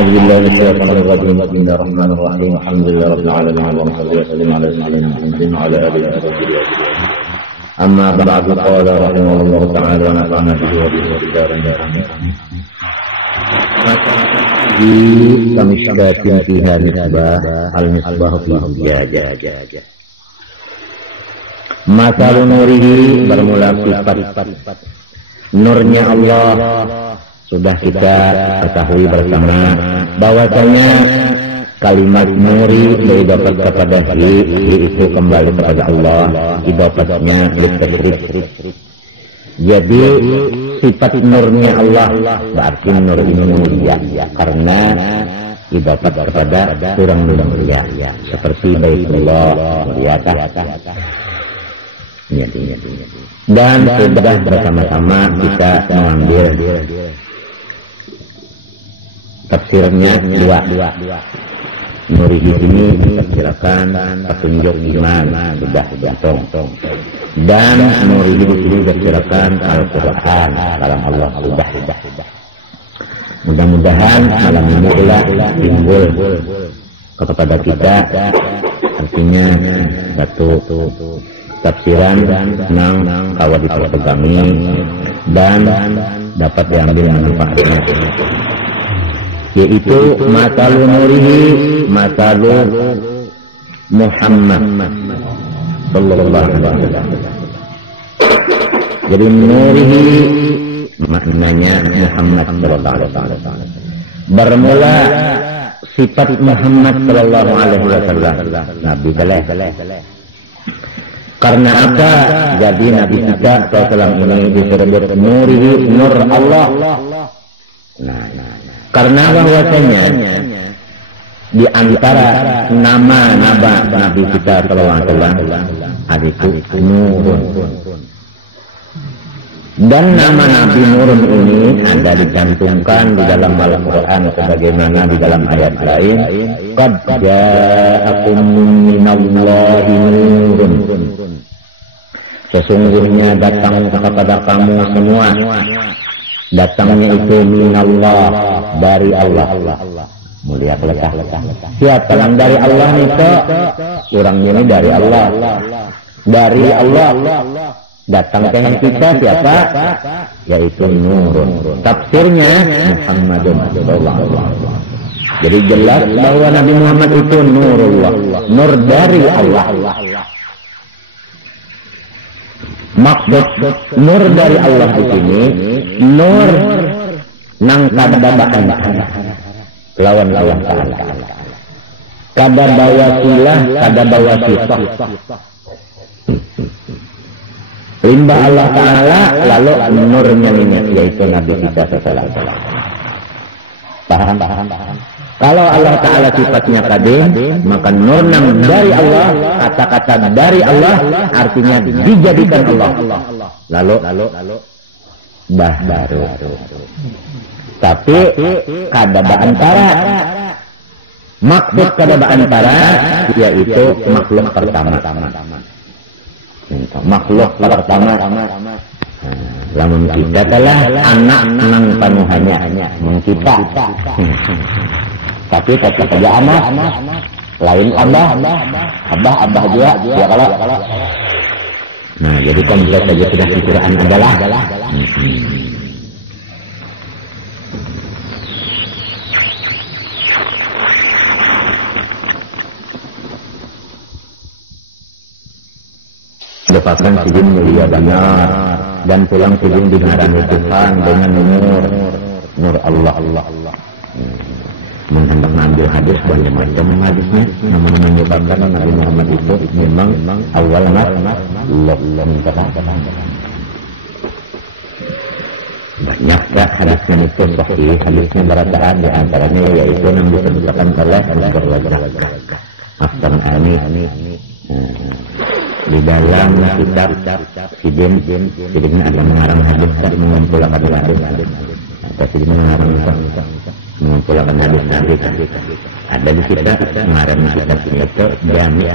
أعوذ بالله من الشيطان الرجيم. بسم الله الرحمن الرحيم. الحمد لله رب العالمين. اللهم صل وسلم على سيدنا محمد وعلى آله وصحبه أجمعين. أما بعد قال رحمه الله تعالى ونفعنا به وبه di kamishkatin fiha misbah al-misbah fi zujajah. Masalun nurihi bermula sifat nurnya Allah sudah kita ketahui bersama bahwasanya kalimat nuri diidafat kepada hi itu kembali kepada Allah, idafatnya litasrif. Jadi sifat nurnya Allah berarti nur ini mulia karena idafat kepada orang mulia seperti Baitullah mulia. Dan sudah bersama-sama kita mengambil tafsirnya dua. Nuri ini ditafsirkan petunjuk iman sudah jantong. Dan nuri ini ditafsirkan Al-Quran kalam Allah sudah. Mudah-mudahan malam ini telah timbul kepada kita artinya satu tafsiran nang kawat dipegangi dan dapat diambil manfaatnya, yaitu matalu nurihi matalu Muhammad sallallahu alaihi wasallam. Jadi nurihi maknanya Muhammad sallallahu alaihi wasallam. Bermula sifat Muhammad sallallahu alaihi wasallam Nabi saleh. Karena apa? Jadi Nabi kita sallallahu ini disebut nurihi nur Allah. Karena bahwasanya di antara nama Nabi kita sallallahu alaihi wasallam ada itu Nurun. Dan nama Nabi Nurun ini ada dicantumkan di dalam Al-Quran sebagaimana di dalam ayat lain, qad ja'akum minallahi nurun. Sesungguhnya datang kepada kamu semua. Datangnya itu minallah, dari Allah. Mulia letak. Siapa yang dari Allah itu? Orang ini dari Allah. Dari Allah. Datang ke kita siapa? Yaitu nurun. Tafsirnya Muhammadun sallallahu alaihi wasallam. Jadi jelas bahwa Nabi Muhammad itu nurullah, nur dari Allah. Maksud nur dari Allah di sini nur nang kadabaan lawan ta'ala. Kada bawa silah, kada bawa sifat. Limbah Allah Ta'ala lalu nurnya ini yaitu Nabi kita sallallahu alaihi wasallam. Paham? Kalau Allah Ta'ala sifatnya kadim, maka nur nang dari Allah, kata-kata dari Allah artinya dijadikan Allah. Lalu baru. Tapi kada antara. Maksud kada antara yaitu makhluk pertama. Makhluk pertama. Lamun kita adalah anak nang panuhannya kita. Tapi tetap saja anak lain abah juga ya kalau. Nah jadi kompleks saja sudah di Quran adalah lepaskan sujud mulia dan pulang sujud dengan Tuhan dengan nur Allah. Menghendak mengambil hadis banyak macam hadisnya, namun menyebabkan Nabi Muhammad itu memang awal banyak hadisnya itu sahih, hadisnya berataan di antaranya yaitu yang disebutkan oleh As-San'ani di dalam kitab Sidinnya ada mengarang hadis dan mengumpulkan hadis. Sidinnya mengarang mengumpulkan hadis Nabi. Ada di kita mengarang kitab itu jami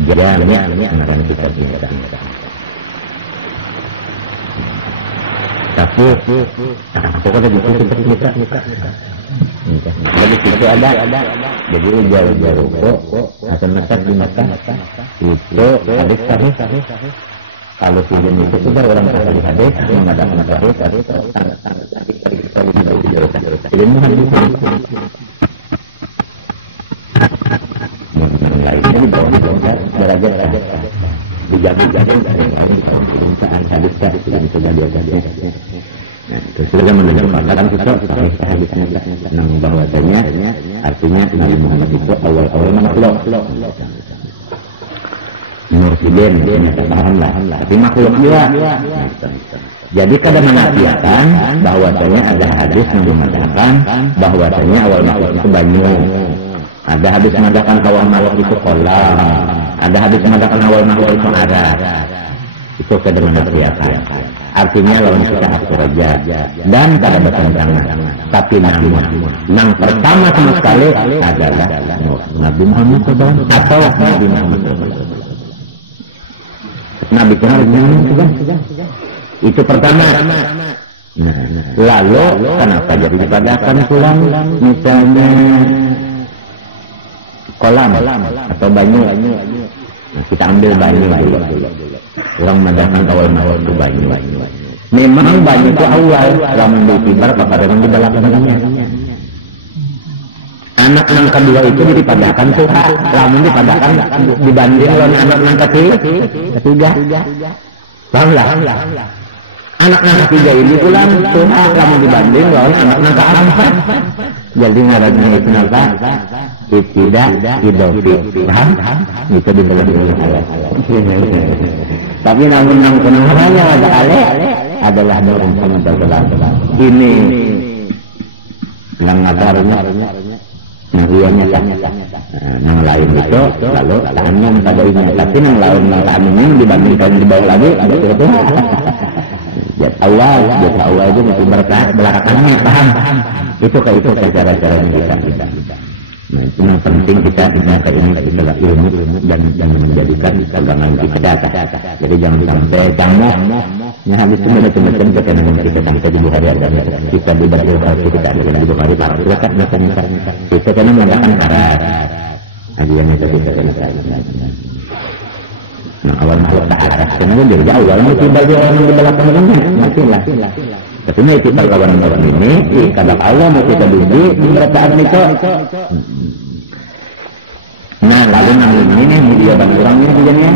mengarang kitab ini. Tapi kalau di situ kita Jadi itu ada. Jadi ujar rukuk atau masak di Mekah itu hadis sahih. Kalau film itu sudah orang kata hadis mengadakan hadis atau ilmu hadis. Yang lainnya di bawah derajat dijaga dari lain film hadis film sudah diajarkan. Nah, terus kita menunjukkan kita hadisnya tentang bahwasanya artinya Nabi Muhammad itu awal makhluk. Mursidin, pahamlah. Tapi makhluk juga. Jadi kada menafikan bahwasanya ada hadis yang mengatakan bahwasanya awal makhluk itu banyu. Ada hadis mengatakan awal makhluk itu kolam. Ada hadis mengatakan awal makhluk itu arat. Itu kada menafikan. Artinya lawan kita atur aja dan kada bertentangan. Tapi namun yang pertama sama sekali adalah Nabi Muhammad SAW atau Nabi Muhammad SAW. Nabi Muhammad itu pertama. Nah, lalu kenapa jadi dipadakan pulang misalnya kolam atau banyu? Nah, kita ambil banyu dulu. Orang mengatakan awal itu banyu. Memang banyu itu awal, lamun dikibar kepada yang di belakangnya. Anak yang kedua itu dipadakan Tuhan, lamun dipadakan dibanding lawan anak yang ketiga. Paham? Anak yang ketiga ini pulang Tuhan, lamun dibanding lawan anak yang keempat. Jadi ngarannya itu apa? Tidak idofi. Paham? Itu di dalam ayat. Tapi namun yang kenalannya adalah orang sama terbelah. Ini yang ngadarnya nahiannya yang lain itu lalu tanya pada ini. Tapi yang lain ini dibandingkan di bawah lagi betul. Jat awal itu masih belakangnya paham. Itu cara-cara yang kita. Nah, itu yang penting kita menggunakan ini adalah ilmu dan menjadikan pegangan kita. Jadi jangan sampai kamu yang habis itu macam-macam ketenangan kita sampai di Bukhari ada kita di Bukhari kita ada di Bukhari para silakan kita kena menggunakan cara ajiannya tadi kita kena. Nah awal makhluk tak arah sebenarnya dari awal mesti bagi orang di belakangnya matilah. Katanya itu kawan ini kadang Allah mau kita dugi pemberitaan itu. Nah lalu ini dia bantu orang ini tujuannya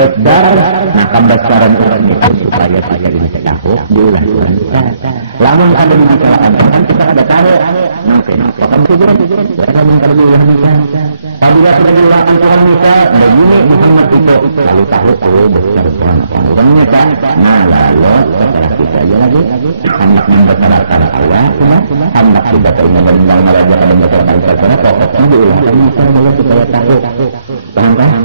besar. Nah kebesaran orang itu supaya kita bisa tahu diulang. Lamun ada masalah kan kita ada tahu. Oke. Paham tujuan? Kita minta diulang. Apabila sudah diulang Tuhan Musa begini Muhammad itu lalu tahu besar Tuhan Musa. Nah lalu setelah kita aja lagi hendak membesarkan Allah, hendak kita ingin merajakan dan membesarkan Allah, pokoknya diulang Musa lalu supaya tahu. Paham kan?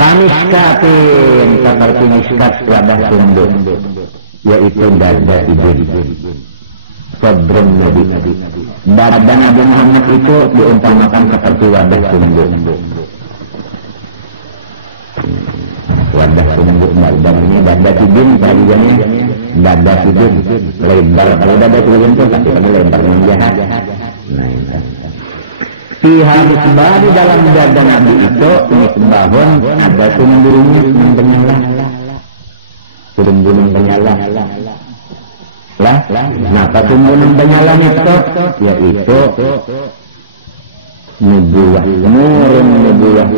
Kaniskatin seperti miskat wadah tunduk, yaitu dada ibun. Sadrun Nabi. Dada Nabi Muhammad itu diumpamakan seperti wadah tunduk. Wadah tunduk ini dada ibun, bagiannya dada ibun lebar. Kalau dada ibun itu tapi lebar menjahat. Nah ini. Fiha misbah di dalam dada Nabi itu misbahun ada sumbu-sumbu penyala. Sumbu-sumbu penyala. Nah, sumbu-sumbu penyala itu yaitu nubuwah, nubuwah,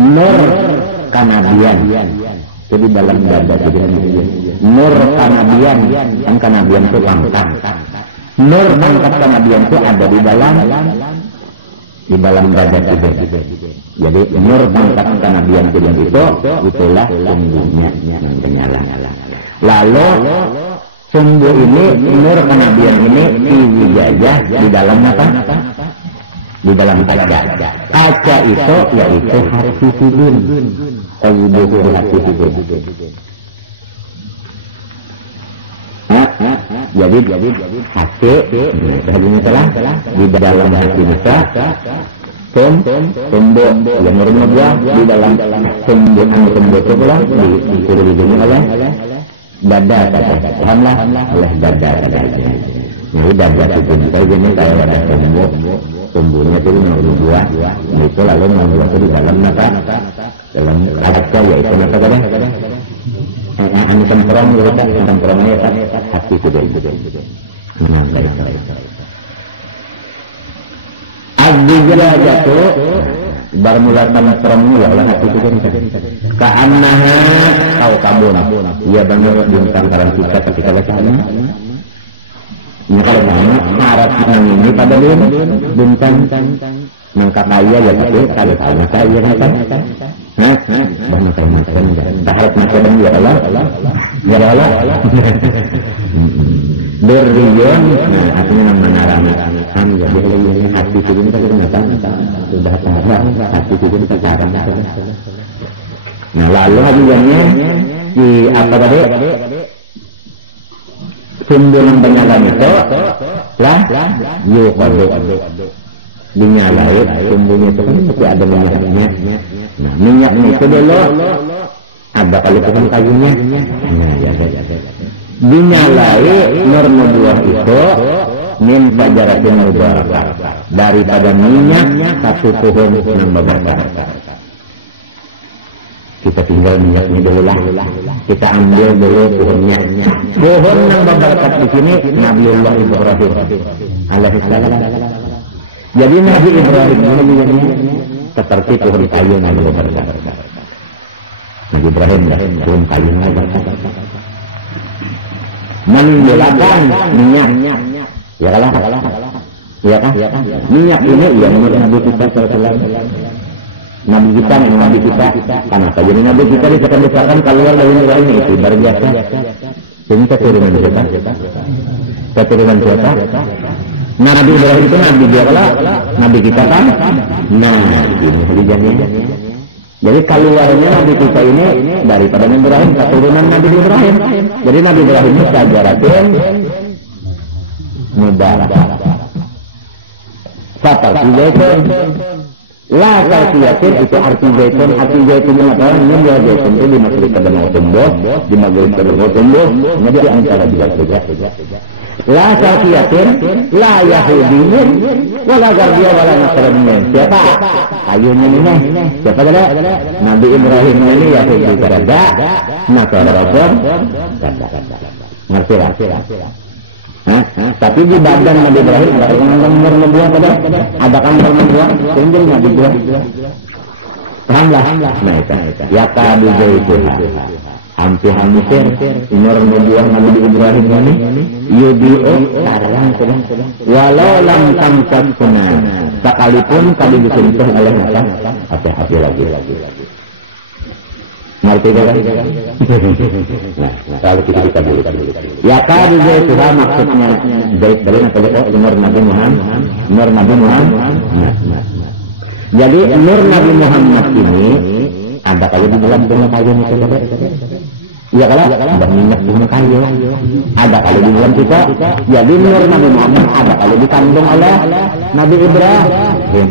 nur kanabian. Jadi dalam dada itu nur kanabian, kan kanabian itu pangkat. Nur pangkat kanabian itu ada di dalam dada kita. Jadi nur pangkat kanabian itu itulah sumbunya yang menyala. Lalu sumbu ini nur kanabian ini diwijajah di dalam apa? Di dalam kaca. Kaca itu yaitu harfi sudun. Sayyiduhu harfi sudun. Jadi hati hadisnya telah di dalam hati Musa tumbuh yang berbuah di dalam tumbuhan itu pula disuruh oleh dada kata pahamlah oleh dada kata ini dada itu kita ini kalau ada tumbuhnya itu membuah itu lalu membuah itu di dalam mata dalam karakter yaitu mata kadang anu semprong gitu kan semprongnya kan hati gede Al-Bijlah jatuh bermula semprongnya ya Allah hati gede ka'annaha kaukabun ia benar bintang karang kita ketika bacanya ini kalau harap ini pada bintang nangka kaya ya tapi kalau kaya kan macam-macam tak harap macam ya Allah berrian artinya menarami jadi kalau hati itu kita sudah tahu hati itu kita sekarang nah lalu hadiahnya di apa tadi sumbulan penyalaan itu lah yuqadu dinyalai sumbunya itu kan mesti ada minyaknya nah minyaknya itu dulu ada kali bukan kayunya nah ya dinyalai nur nubuah itu min fajaratin mubarakah daripada minyak satu pohon yang berbarakah kita tinggal minyaknya dulu lah kita ambil dulu pohonnya pohon yang berbarakah di sini Nabiullah Ibrahim alaihissalam jadi Nabi Ibrahim ini seperti pohon kayu yang berbarakah Nabi Ibrahim pohon kayu yang berbarakah meninggalkan minyak ya kalah ya kan minyak ini ya menurut Nabi kita Nabi kita memang Nabi kita kenapa jadi Nabi kita disebutkan keluar dari negara ini itu luar biasa ini keturunan siapa Nabi Ibrahim itu Nabi dia kalau Nabi kita kan nah ini hadiahnya jadi keluarnya Nabi kita ini daripada Nabi Ibrahim keturunan Nabi Ibrahim jadi Nabi Ibrahim itu sajaratin mubarak seperti itu lah kalsiatin itu arti zaitun apa namanya zaitun itu dimaksud pada mau tumbuh dimaksud pada mau tumbuh jadi antara dua saja la kalsiatin la yahudiyin wala gardia wala nasraniyin siapa ayunya ini siapa ada Nabi Ibrahim ini Yahudi kada Nasara pun ngerti lah tapi di badan Nabi Ibrahim ada gambar nubuah ada gambar nubuah tunjuk Nabi Ibrahim pahamlah nah itu ya kadu itu hampir umur nubuah Nabi Ibrahim ini yudi'u tarang walau lam tamsad sunnah sekalipun tadi disentuh oleh mata hati-hati lagi ngerti kan? Nah, kalau kita dulu. Ya kan itu maksudnya baik dari Nur Nabi Muhammad. Jadi Nur Nabi Muhammad ini ada kali di dalam bunga kayu itu ada. Iya kalau ada minyak bunga kayu. Ada kali di dalam kita. Jadi Nur Nabi Muhammad ada kali dikandung oleh Nabi Ibrahim.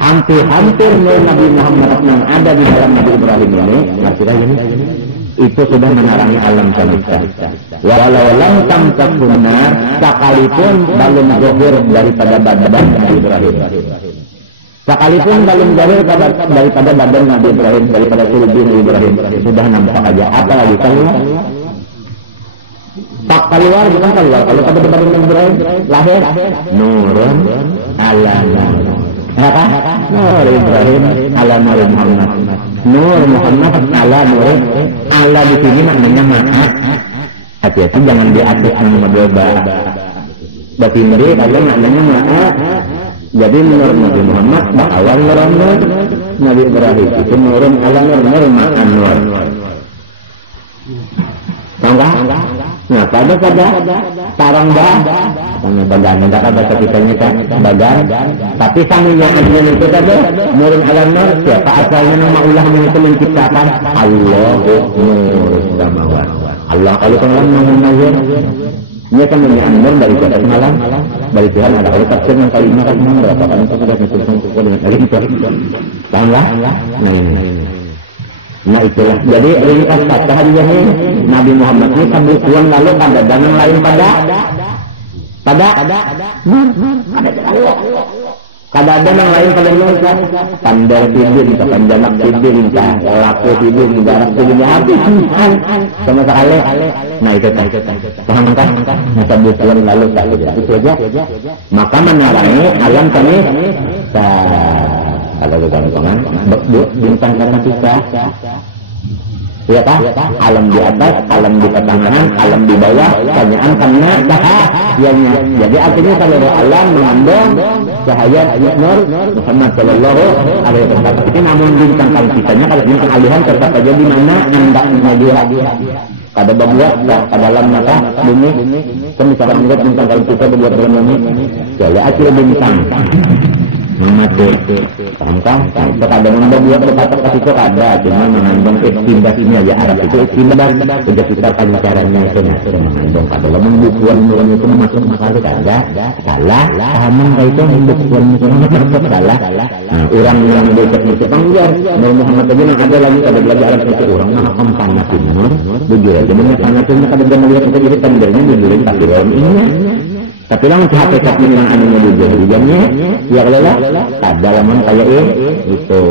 Hampir Nur Nabi Muhammad yang ada di dalam Nabi Ibrahim ini, maksudnya ini itu sudah menerangi alam semesta. Walau lam tamsak benar, sekalipun belum zuhur daripada badan Nabi Ibrahim. Sekalipun belum zuhur daripada badan Nabi Ibrahim, daripada tubuh Nabi Ibrahim, sudah nampak aja. Apalagi keluar? Tak keluar bukan keluar. Kalau pada badan Nabi Ibrahim lahir nurun ala nur. Apa? Nur Ibrahim ala Nur Muhammad. Nur Muhammad ala Nur. Ala di sini maknanya maha. Hati-hati jangan diatur nama doa. Batindi kalau maknanya maha. Jadi Nur Nabi Muhammad bahwa Nur Nabi Ibrahim itu Nurun ala Nur maha Nur. Enggak? Nah, pada tarang dah. Karena bagan, tidak ada ketikanya bagan. Tapi sambilnya adanya itu tadi, Nurun ala Nur, siapa asalnya nama Allahnya itu menciptakan Allahu Nur Samawat. Allah kalau kan mengenal dia kan mengambil dari atas malam, dari Tuhan ada kali tafsir yang kali ini kan berapa kali itu sudah ditulis dengan kali itu. Paham lah? Nah ini. Nah itulah. Jadi ringkas kata juga nih Nabi Muhammad ini kebutuhan lalu pada danang lain pada kada ada yang lain pada nyata pandai tidur kan jamak tidur kan laku tidur jarak tidurnya habis sama sekali. Nah itu paham kan kebutuhan lalu itu aja. Maka menarangi alam kami kalau kegantungan bintang karena kita ya kan? Alam di atas, alam di pertengahan, alam di bawah, cahayaan karena cahayanya. Jadi artinya kalau alam mengandung cahaya nur Muhammad Sallallahu Alaihi Wasallam. Itu namun bintang kalau kitanya kalau ini alihan tetap aja di mana hendaknya dia. Kada berbuat ke dalam mata bumi. Kan misalkan melihat bintang kalau kita berbuat dalam bumi, jadi acil bintang. Mati, paham? Ada membuat berkata itu ada, cuma mengandung istindas ini aja Arab itu istindas. Sudah kita tanya caranya itu mengandung. Kalau membukuan itu masuk sekali ada salah. Pahaman itu membukuan itu salah. Nah, orang yang besok itu panggil Nur Muhammad aja yang ada lagi Arab itu orang nak panasin Nur, bujur aja mana panasinnya kada dia melihat kita jadi tandirnya bujurin tapi orang ini. Tapi lah untuk hakikat yang anunya di jamnya, ya kalau ada laman kaya itu,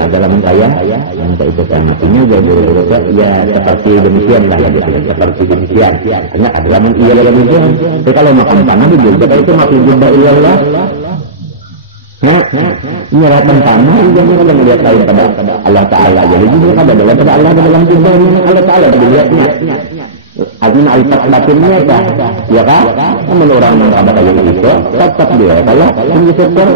ada laman kaya, yang itu sangatnya jadi ya seperti demikian lah, seperti demikian. Karena ada laman iya demikian. Tapi kalau makan tanah di juga itu makin juga iya lah. Ya, nyerahkan tanah juga kalau melihat lain pada Allah Taala. Jadi juga ada pada Allah dalam juga Allah Taala dilihatnya. Artinya alifat batinnya dah, ya kan? Namun orang yang ada kayak itu, tetap dia kalau menyesuaikan.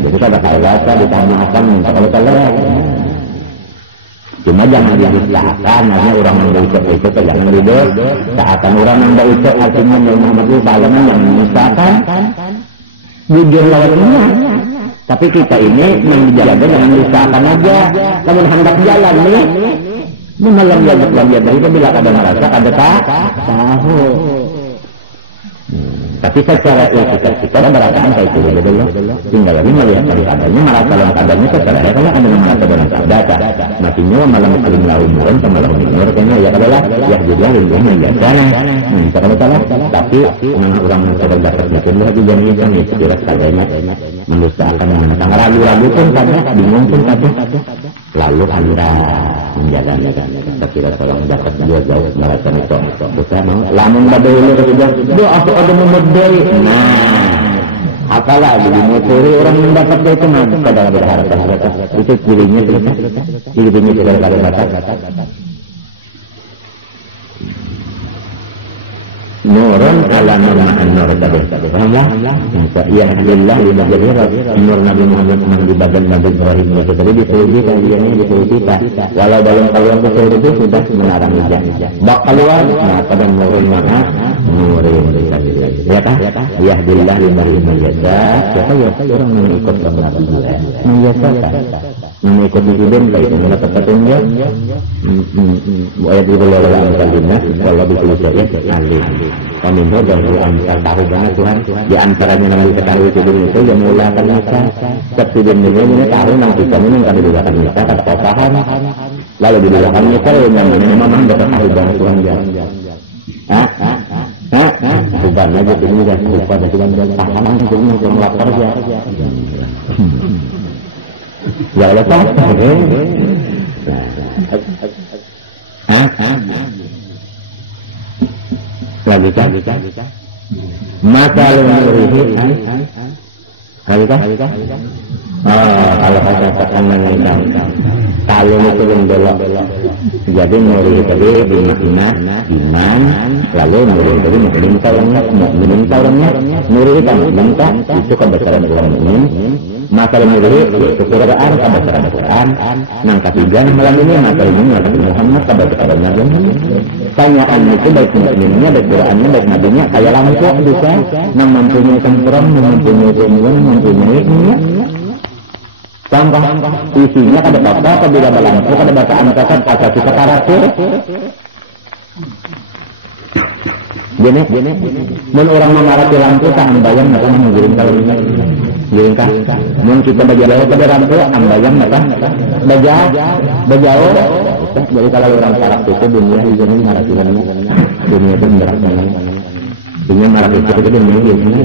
Jadi pada kailah ditamakan kalau salah. Cuma jangan diusahakan, hanya orang yang berikut itu jangan didor. Seakan orang yang berikut artinya yang Muhammad SAW yang menyusahkan, jujur lawannya. Tapi kita ini yang dijalankan jangan diusahakan aja. Namun hendak jalan nih, menelan jaduk itu bila ada merasa ada tahu. Tapi secara kita merasaan kayak itu dulu. Tinggal lagi melihat dari kadarnya, merasa dalam kadarnya secara kalau ada merasa dalam kadar. Makinnya malam saling laumuran sama laum umur kayaknya ya adalah ya juga lindungnya biasa. Kalau salah, tapi orang yang sudah dapat mungkin lagi jadi kan itu jelas kadarnya mendustakan menentang ragu-ragu pun kadang bingung pun kadang. Lalu anda menjalannya ketika seorang dapat dia jauh merasa itu bukan lamun badai sudah doa aku ada memedai. Nah apalagi dimuturi orang mendapat itu nanti pada berharap itu dirinya tidak ada batas. Nurun ala nur ma'an nur tadi. Paham lah? Ya alhamdulillah lima jadi nur Nabi Muhammad di badan Nabi Ibrahim itu tadi dipuji kajiannya dipuji tak. Walau dalam kaluan betul itu sudah menarang aja. Bak kaluan, nah pada nurun ma'an nurin. Ya kah? Ya alhamdulillah lima jasa. Siapa ya? Orang mengikut Nabi Muhammad. Menjasa mengikut Nabi itu mendapat petunjuk. Ayat itu adalah amsalina kalau ditulis saya alim. Kominfo dan amsal tahu banget Tuhan. Di antaranya yang diketahui itu yang mulakan Nisa. Sebelum ini tahu nanti kami yang kami mulakan Nisa kata kopahan. Lalu di mulakan Nisa yang memang dapat tahu banget Tuhan dia. Bukan aja ini dan lupa dan tidak ada tahanan itu yang lapar ya. Ya Allah tak. Lagi maka lumurihi kalau saya katakan mengenai kalau itu belok jadi nuri tadi iman lalu nuri tadi minta orangnya nuri itu kebesaran orang mukmin. Maka nuri itu Quran kebesaran Quran. Yang ketiga malam ini maka ini Nabi Muhammad kebesaran Nabi. Tanyaan itu baik mukminnya, baik Qurannya, baik nabinya kayak lampu bisa yang mempunyai sempurna, mempunyai kemuliaan, mempunyai ini. Contoh isinya kada apa apabila lampu kada baca angkatan asal kita karakter. Gini, mun orang memarati lampu tak membayang macam mengirim kalau ini. Jengkah, mun kita bajau pada rampu, ambayang apa? Bajau. Jadi kalau orang Arab itu dunia di sini marasilannya, dunia itu beratnya. Dunia marah itu dunia ini,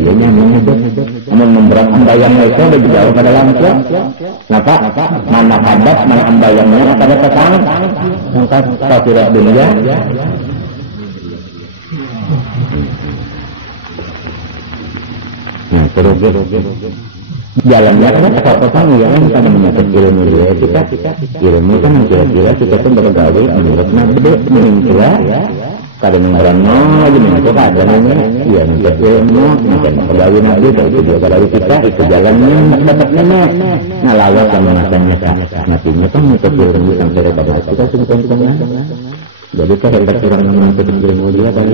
dunia itu. Namun memberat ambayang itu bajau pada rampu. Kenapa? Mana padat, mana ambayangnya pada petang. Angkat kafirah dunia. Nah, terus jalannya kan apa-apa ya kan kita menyebut ilmu dia kita ilmu kan kira-kira kita tuh bergawe menurut nabi mengira kadang merano lagi menurut ada namanya ya menurut ilmu mungkin bergawe nabi itu dia bergawe kita itu jalannya dapatnya nah lawas sama masanya matinya kan menurut ilmu sampai kepada kita sungguh-sungguh. Jadi kan kita kurang menuntut ilmu dia kan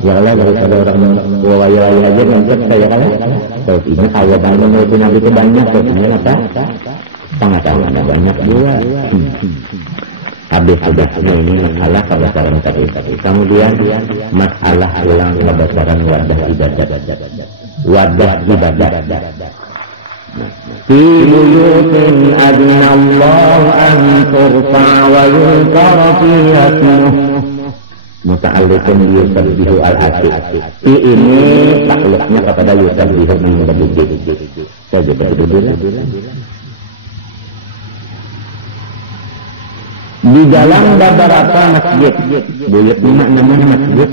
ya lah daripada orang wawai-wawai aja menuntut saya kan terus ini ayat banyak itu nabi itu banyak terus ini apa pengetahuan banyak juga habis-habisnya ini masalah kebesaran tadi kemudian masalah hilang kebesaran wadah ibadah fi buyutin adna Allah an turfa wa yuzkara fiha ismuhu muta'alliqun bi yusabbihu al-atiq. Ini takluknya kepada yusabbihu yang lebih tinggi. Saya juga dulu. Di dalam beberapa masjid, buyut ini namanya masjid.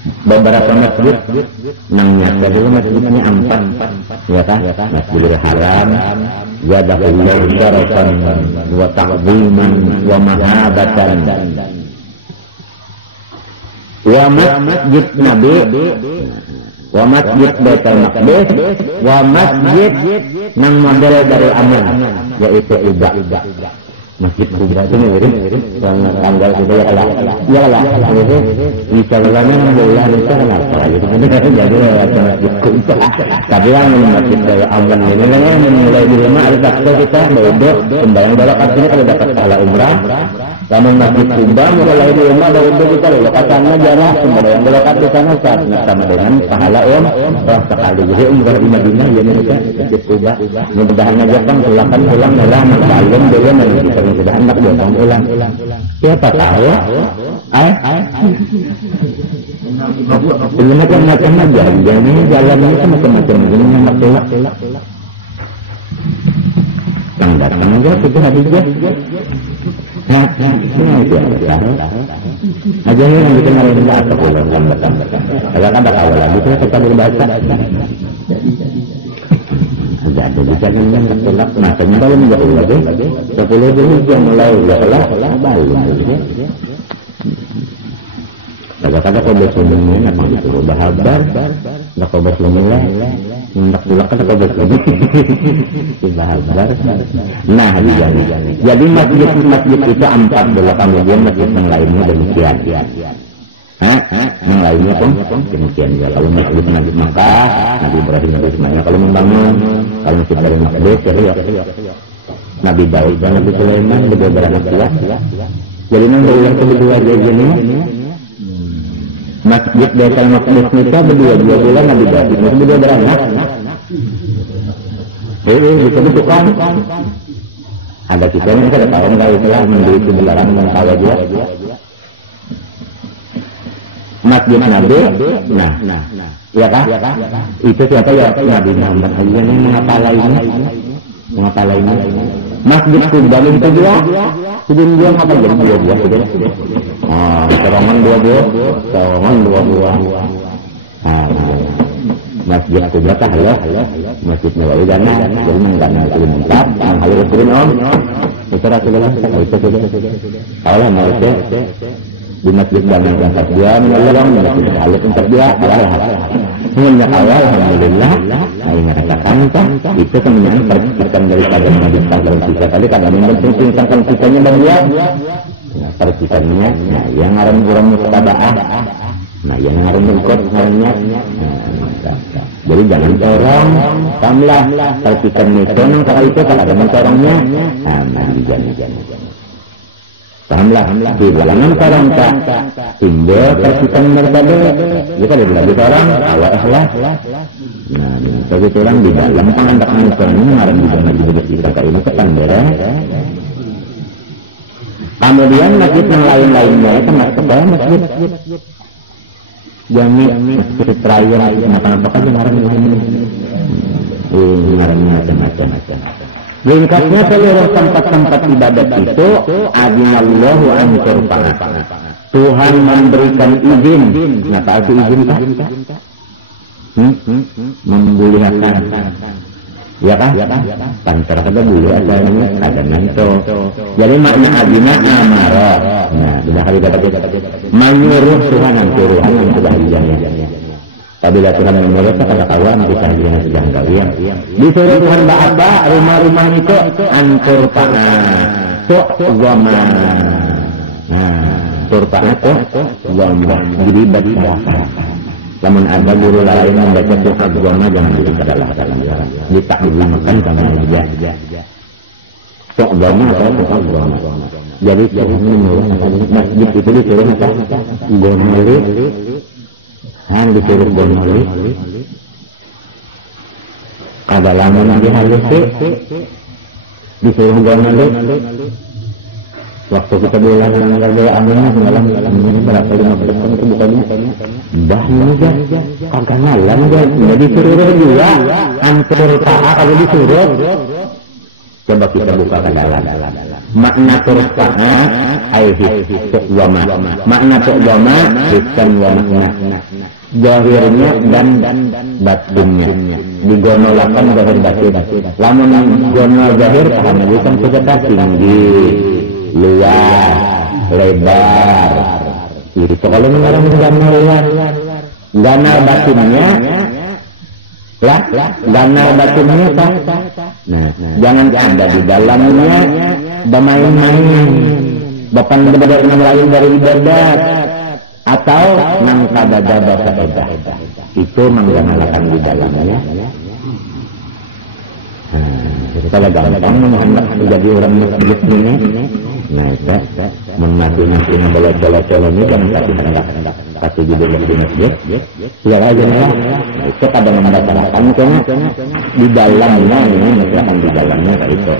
Beberapa masjid namanya dulu masjidnya 4 ya kan Masjidil Haram wadahullahu syarafan wa ta'ziman wa mahabatan wa masjid Nabi wa masjid Baitul Maqdis wa masjid nang model dari aman yaitu ibadah Masjid Kuba itu mirip yang tanggal itu ya lah di jalannya alhamdulillah itu apa jadi Masjid Kuba tapi yang Masjid Daya Aman ini kan mulai di rumah ada kita bodoh sembahyang balak artinya kalau dapat pahala umrah Kamu Masjid Kuba mulai di rumah dari itu kita lokasinya jarak sembahyang balak di sana sama dengan pahala sekali jadi umrah di Madinah ya mereka Masjid Kuba mudah-mudahan aja kan pulang malah maklum dia sudah anak bohong ulang. Siapa tahu? Ini macam-macam aja. Jangan jalannya itu macam-macam. Ini anak tolak. Yang datang aja itu habisnya. Nah, ini aja. Aja ini yang bikin hari ini atau pulang datang. Agak ada awal lagi kita berbaca. Jadi bisa yang tertolak macamnya kalau menjauh lagi 10 dulu dia mulai lah balik kadang-kadang kau bersunyi apa itu bahabar nggak kau bersunyi lah nggak pula kan kau bersunyi bahabar nah jadi masjid itu 4 dulu kemudian masjid yang lainnya demikian yang lainnya pun demikian ya. Kalau masjid Nabi Makkah, Nabi Ibrahim, Nabi Ismail kalau membangun, kalau masjid dari Maqdis ya Nabi Daud dan Nabi Sulaiman beberapa anak kuat. Jadi nanti yang kedua dia gini, masjid Baitul Maqdis kita berdua bulan Nabi Daud, berdua beranak. Bisa ditukar. Ada kita yang kita tahu nggak itulah membeli sebelarang mengkau aja. Masjid Nabi, nah, ya kah? Itu siapa ya? Nabi Muhammad aja nih mengapa lainnya? Masjid Kuba itu dia, dia apa jadi dia sudah? Terongan dua. Masjid Kuba tah ya, Masjid Nabawi dana, jadi menggana kelimpat, mengalir turun itu Rasulullah, itu sudah. Allah mau di masjid banyak yang dia menolong masjid Khalid untuk dia alhamdulillah saya mengatakan itu kemudian percikan daripada mengajarkan kita tadi kadang mempentingkan kitanya dan dia percikannya yang ngaran kurang mutaba'ah yang ngaran ikut hanya jadi jangan corong tamlah percikan itu kalau itu kalau ada mencorongnya jangan Pahamlah, di dalam perangka timbul percikan mertada. Jika ada lagi orang, Allah ikhlas. Nah, begitu orang di dalam pangandak musuh ini ngarang di dalam kita ini ketan beres. Kemudian masjid yang lain-lainnya itu masjid Jami, masjid raya, apa-apa kan ngarang ini. Ngarangnya macam-macam. Ringkasnya seluruh tempat-tempat ibadat itu adinallahu an turfa'a. Tuhan memberikan izin. Kenapa itu izin Pak? Membolehkan. Ya kan? Pancar kada boleh ada nanto. Jadi makna adina amara. Nah, sudah kali kata menyuruh Tuhan yang sudah izin. Apabila Tuhan menyuruh kata kawan kita dengan sedang kalian disuruh Tuhan apa rumah-rumah itu antur panah goma. Nah turpanah goma jadi bagi namun ada guru lain membaca surah goma jangan diri adalah ditakdir makan karena dia sok goma atau sok goma. Jadi Tuhan menyuruh masjid itu disuruh goma disuruh gonoli ada lama lagi halus disuruh gonoli waktu kita bilang gaya aminnya semalam ini berapa 15 tahun itu bukannya bahnya aja kagak malam aja jadi disuruh juga antur ta'a kalau disuruh coba kita buka ke dalam makna turfa'a aihi tu'wama makna tu'wama bukan wa makna zahirnya dan batinnya digonolakan zahir batin lamun gonol zahir karena bukan sekedar tinggi luas lebar itu kalau mengarang ganal luas ganal batinnya ganal batinnya Pak. Nah jangan ada di dalamnya bermain-main benar-benar lain dari ibadat atau nangkabada bahasa edah itu mengganakan di dalamnya. Kalau gampang menghendak menjadi orang masjid ini, nah itu mengaku-ngaku boleh-boleh ini jangan kasih hendak kasih judul di masjid. Lihat aja lah, itu pada membacakan karena di dalamnya ini misalkan di dalamnya itu.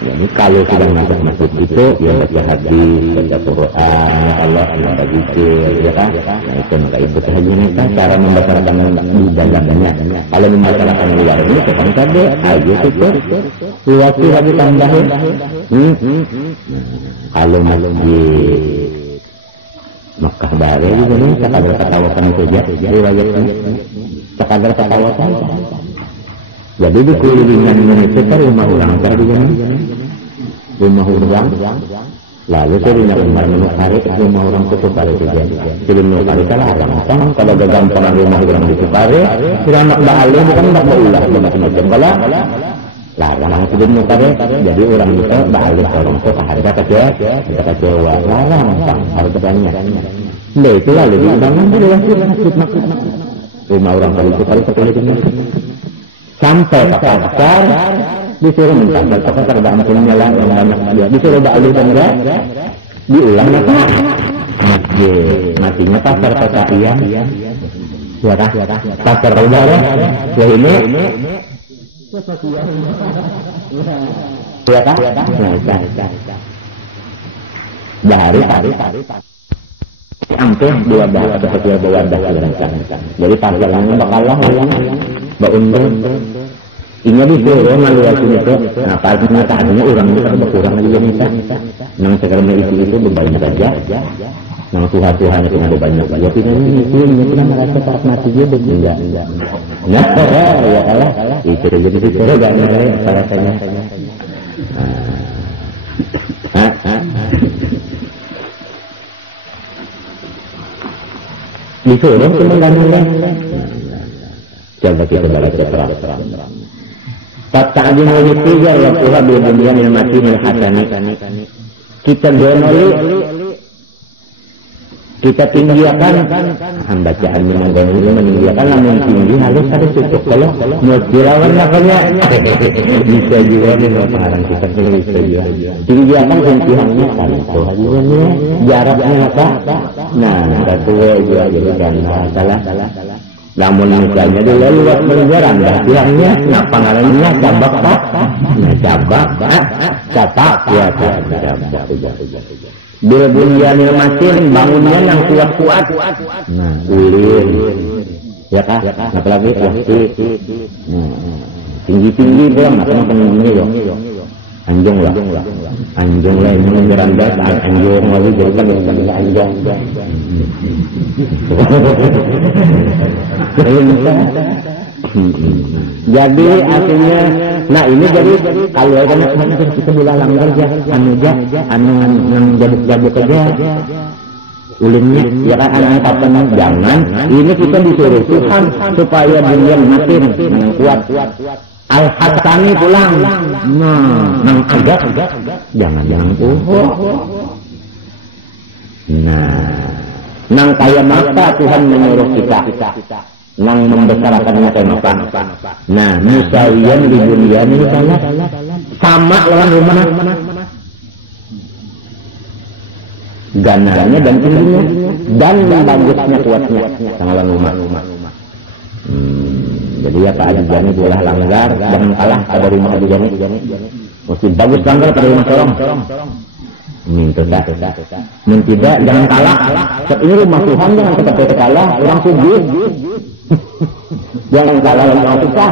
Jadi kalau sedang masuk masjid itu ya baca hadis, baca Quran, ya Allah, baca zikir, ya kan? Nah itu maka itu sahaja cara membacakan di dalamnya. Kalau membacakan luar ini tekan saja, ayo itu luas lagi tambahin. Kalau masjid Makkah dari juga nih, sekadar ketawakan saja, riwayatnya, sekadar ketawakan. Jadi di kelilingan Indonesia kan rumah orang tadi kan, rumah orang, lalu serinya rumah menukari rumah orang Tukupare juga, film menukari kalarang, kan kalau gampang rumah orang di Tukupare, tidak nak balik bukan nak berulah macam-macam kalau larang sebelum menukari, jadi orang itu balik orang itu harga kecewa, larang bang harus bertanya, nah itu lalu dibangun dulu maksud rumah orang tadi Tukupare sekeliling. Sampai ke pasar disuruh minta pasar tergantung lah yang banyak dia disuruh balik dan diulang apa masjid matinya pasar PKI ya kah pasar udara ya ini ya kah dari hampir 2 dah atau sekian 2 dah jadi pasarnya bakalah baundung ini disuruh meluasin itu nah paginya tadinya orang itu kan berkurang lagi minta nang sekarang itu berbanyak saja nang Tuhan itu ada banyak saja ini kita merasa saat mati juga enggak nah ya kalah itu jadi disuruh gak nilai rasanya disuruh cuma gak nilai. Coba kita baca terang. Ta'adin wajib tiga waktuha bil-bunyan il-mati il-hasani. Kita gonoli kita tinggiakan bacaannya mengganggu meninggiakan namun tinggi halus ada cukup kalau mau dilawan makanya bisa juga nih pengarang kita bisa juga tinggiakan sentihannya kan itu hasilnya jaraknya apa nah satu juga jadi kan salah namun misalnya dulu luas mengejaran dah bilangnya nah pengarangnya cabak pak nah cabak catak ya cabak bila bunyianil masin bangunnya yang kuat-kuat nah ulin ya kah apalagi plastik tinggi-tinggi belum apa ini loh anjong lah ini beranda anjong lagi jadi kan anjong jadi artinya nah ini jadi kalau ada kita bulalang aja anu jabuk aja ulinnya ya kan anak papan jangan ini kita disuruh Tuhan supaya dunia makin yang kuat al-hasani pulang nang agak jangan nang kaya maka Tuhan menyuruh kita nang membesarkan mata makan. Nah, misalnya di dunia ini misalnya sama lawan rumah gananya dan tingginya dan bagusnya kuatnya sama lawan rumah. Jadi ya Pak Adijani boleh langgar jangan kalah pada rumah Adijani. Mesti bagus langgar pada rumah Sorong. Minta tak, tidak jangan kalah. Ini rumah Tuhan jangan kita kalah orang sujud. Jangan kalah orang susah.